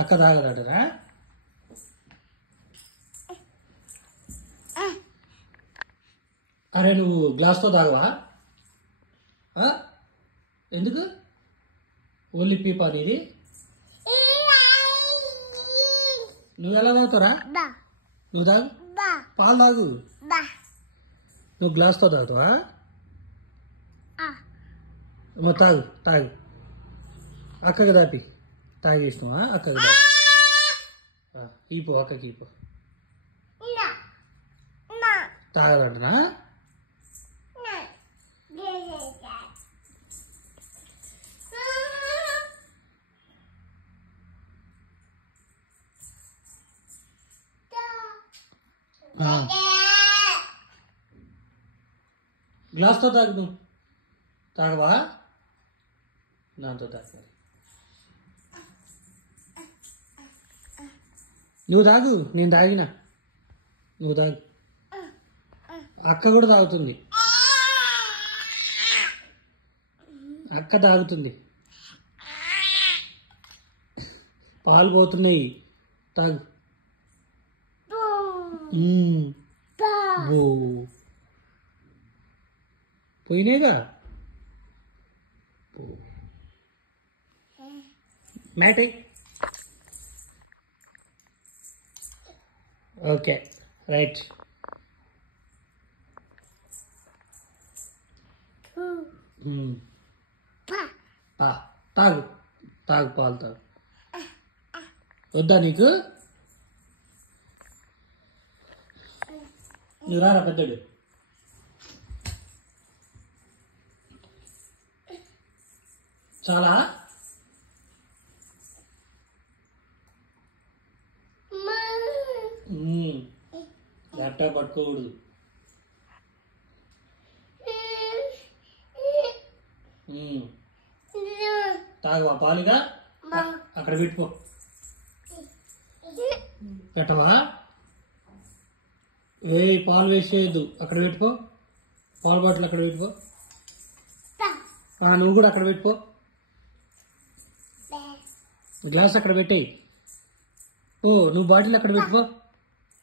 అక్క తాగదటరా? అరే నువ్వు గ్లాస్తో తాగవా? ఎందుకు? ఓన్లీ పీపా నీది? నువ్వు ఎలా తాగుతారా? నువ్వు తాగు, పాలు తాగు. నువ్వు గ్లాస్తో తాగుతావా? తాగు తాగు. అక్కకి దాపి తాగేసినావా? అక్కకి దాపి ఈపో, అక్కకి ఈపో. తాగదంటనా? గ్లాస్తో తాగు. నువ్వు తాగవా? దాంతో తాగు. నువ్వు తాగు, నేను తాగిన. నువ్వు తాగు. అక్క కూడా తాగుతుంది. అక్క తాగుతుంది. పాలు పోతున్నాయి. తాగు. పోయినాయిగా. మ్యాట్ ఓకే రైట్. తాగు తాగు, పాలు తాగు. వద్దా నీకు? నువ్వు రారా పెద్దడు. చాలా ల్యాప్టాప్ పట్టుకోకూడదు. తాగవా పాలుగా? అక్కడ పెట్టుకో. పెట్టవా? పాలు వేస్ట్ చేయొద్దు. అక్కడ పెట్టుకో. పాలు బాటిల్ అక్కడ పెట్టుకో. నువ్వు కూడా అక్కడ పెట్టుకో. గ్లాస్ అక్కడ పెట్టేయి. నువ్వు బాటిల్ అక్కడ పెట్టుకో.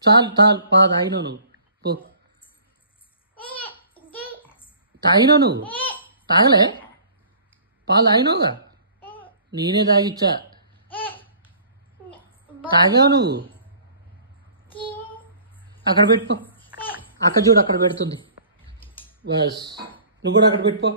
చాలు చాలు, తాగినావు నువ్వు. తాగినావు నువ్వు. తాగలే? పాలు తాగినావుగా. నేనే తాగిచ్చా. తాగావు నువ్వు. అక్కడ పెట్టుకో. అక్క చూడు అక్కడ పెడుతుంది. బస్ నువ్వు కూడా అక్కడ పెట్టుకో.